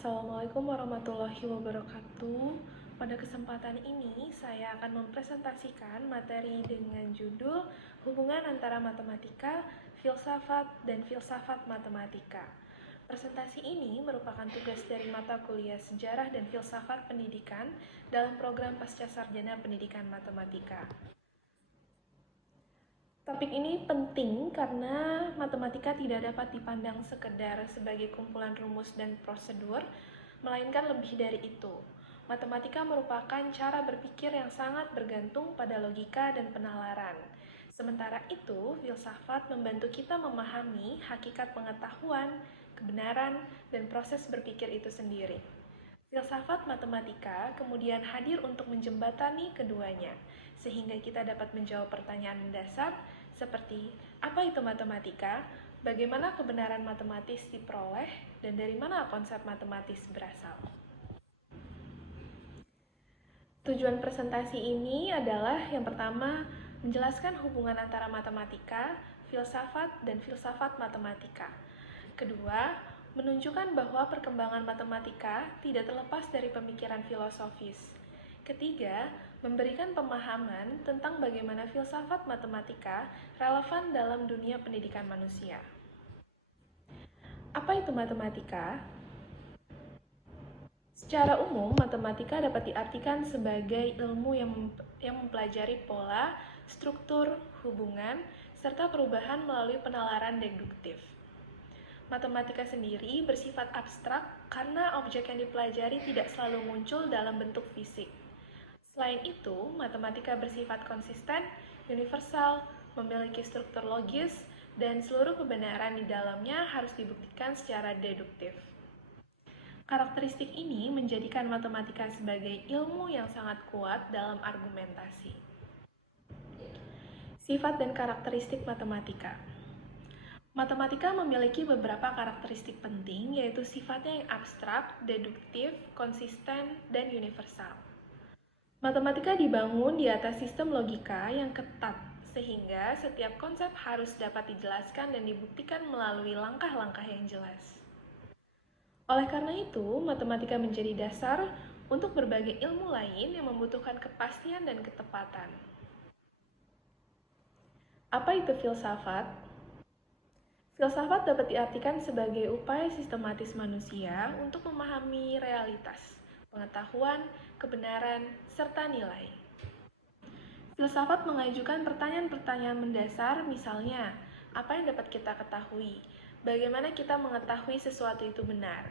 Assalamualaikum warahmatullahi wabarakatuh. Pada kesempatan ini, saya akan mempresentasikan materi dengan judul Hubungan antara Matematika, Filsafat, dan Filsafat Matematika. Presentasi ini merupakan tugas dari mata kuliah Sejarah dan Filsafat Pendidikan dalam program Pascasarjana Pendidikan Matematika. Topik ini penting karena matematika tidak dapat dipandang sekedar sebagai kumpulan rumus dan prosedur, melainkan lebih dari itu. Matematika merupakan cara berpikir yang sangat bergantung pada logika dan penalaran. Sementara itu, filsafat membantu kita memahami hakikat pengetahuan, kebenaran, dan proses berpikir itu sendiri. Filsafat matematika kemudian hadir untuk menjembatani keduanya, sehingga kita dapat menjawab pertanyaan mendasar seperti apa itu matematika, bagaimana kebenaran matematis diperoleh, dan dari mana konsep matematis berasal. Tujuan presentasi ini adalah yang pertama, menjelaskan hubungan antara matematika, filsafat, dan filsafat matematika. Kedua, menunjukkan bahwa perkembangan matematika tidak terlepas dari pemikiran filosofis. Ketiga, memberikan pemahaman tentang bagaimana filsafat matematika relevan dalam dunia pendidikan manusia. Apa itu matematika? Secara umum, matematika dapat diartikan sebagai ilmu yang mempelajari pola, struktur, hubungan, serta perubahan melalui penalaran deduktif. Matematika sendiri bersifat abstrak karena objek yang dipelajari tidak selalu muncul dalam bentuk fisik. Selain itu, matematika bersifat konsisten, universal, memiliki struktur logis, dan seluruh kebenaran di dalamnya harus dibuktikan secara deduktif. Karakteristik ini menjadikan matematika sebagai ilmu yang sangat kuat dalam argumentasi. Sifat dan karakteristik matematika. Matematika memiliki beberapa karakteristik penting, yaitu sifatnya yang abstrak, deduktif, konsisten, dan universal. Matematika dibangun di atas sistem logika yang ketat, sehingga setiap konsep harus dapat dijelaskan dan dibuktikan melalui langkah-langkah yang jelas. Oleh karena itu, matematika menjadi dasar untuk berbagai ilmu lain yang membutuhkan kepastian dan ketepatan. Apa itu filsafat? Filsafat dapat diartikan sebagai upaya sistematis manusia untuk memahami realitas, pengetahuan, kebenaran, serta nilai. Filsafat mengajukan pertanyaan-pertanyaan mendasar, misalnya, apa yang dapat kita ketahui, bagaimana kita mengetahui sesuatu itu benar,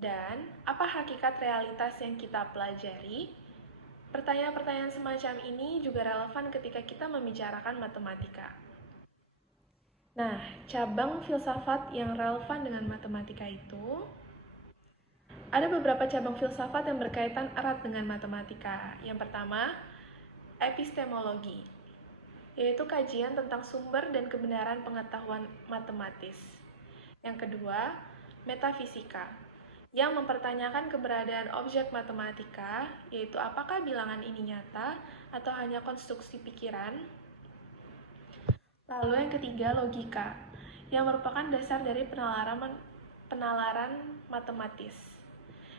dan apa hakikat realitas yang kita pelajari. Pertanyaan-pertanyaan semacam ini juga relevan ketika kita membicarakan matematika. Nah, cabang filsafat yang relevan dengan matematika itu ada beberapa cabang filsafat yang berkaitan erat dengan matematika. Yang pertama, epistemologi, yaitu kajian tentang sumber dan kebenaran pengetahuan matematis. Yang kedua, metafisika, yang mempertanyakan keberadaan objek matematika, yaitu apakah bilangan ini nyata atau hanya konstruksi pikiran. Lalu yang ketiga, logika, yang merupakan dasar dari penalaran matematis.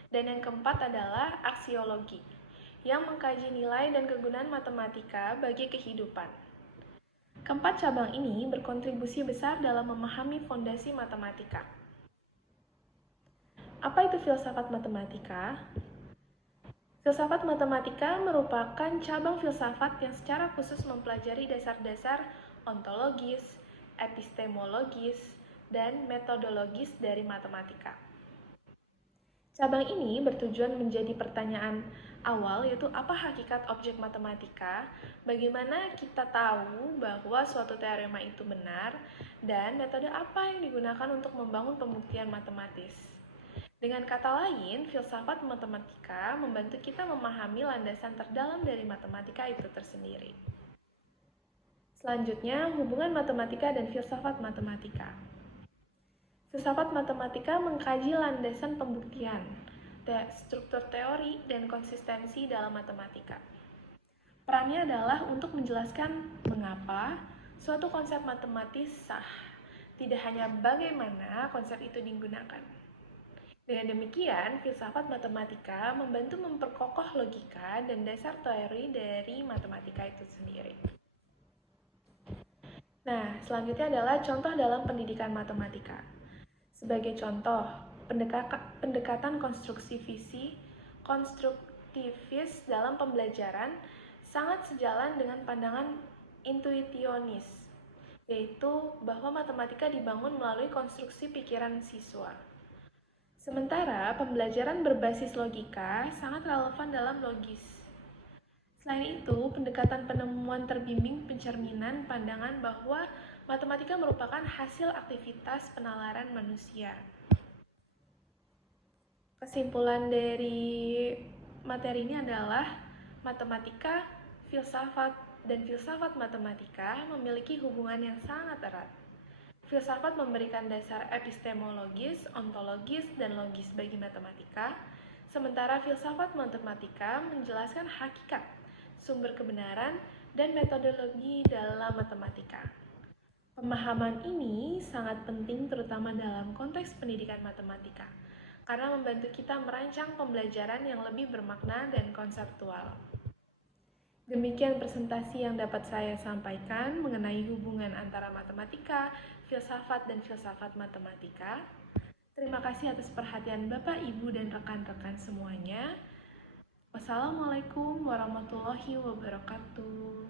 Dan yang keempat adalah aksiologi, yang mengkaji nilai dan kegunaan matematika bagi kehidupan. Keempat cabang ini berkontribusi besar dalam memahami fondasi matematika. Apa itu filsafat matematika? Filsafat matematika merupakan cabang filsafat yang secara khusus mempelajari dasar-dasar ontologis, epistemologis, dan metodologis dari matematika. Cabang ini bertujuan menjadi pertanyaan awal, yaitu apa hakikat objek matematika, bagaimana kita tahu bahwa suatu teorema itu benar, dan metode apa yang digunakan untuk membangun pembuktian matematis. Dengan kata lain, filsafat matematika membantu kita memahami landasan terdalam dari matematika itu tersendiri. Selanjutnya, hubungan matematika dan filsafat matematika. Filsafat matematika mengkaji landasan pembuktian, struktur teori, dan konsistensi dalam matematika. Perannya adalah untuk menjelaskan mengapa suatu konsep matematis sah, tidak hanya bagaimana konsep itu digunakan. Dengan demikian, filsafat matematika membantu memperkokoh logika dan dasar teori dari matematika itu sendiri. Nah, selanjutnya adalah contoh dalam pendidikan matematika. Sebagai contoh, pendekatan konstruktivis dalam pembelajaran sangat sejalan dengan pandangan intuitionis, yaitu bahwa matematika dibangun melalui konstruksi pikiran siswa. Sementara pembelajaran berbasis logika sangat relevan dalam logis. Selain itu, pendekatan penemuan terbimbing pencerminan pandangan bahwa matematika merupakan hasil aktivitas penalaran manusia. Kesimpulan dari materi ini adalah matematika, filsafat, dan filsafat matematika memiliki hubungan yang sangat erat. Filsafat memberikan dasar epistemologis, ontologis, dan logis bagi matematika, sementara filsafat matematika menjelaskan hakikat, sumber kebenaran, dan metodologi dalam matematika. Pemahaman ini sangat penting terutama dalam konteks pendidikan matematika, karena membantu kita merancang pembelajaran yang lebih bermakna dan konseptual. Demikian presentasi yang dapat saya sampaikan mengenai hubungan antara matematika, filsafat, dan filsafat matematika. Terima kasih atas perhatian Bapak, Ibu, dan rekan-rekan semuanya. Wassalamualaikum warahmatullahi wabarakatuh.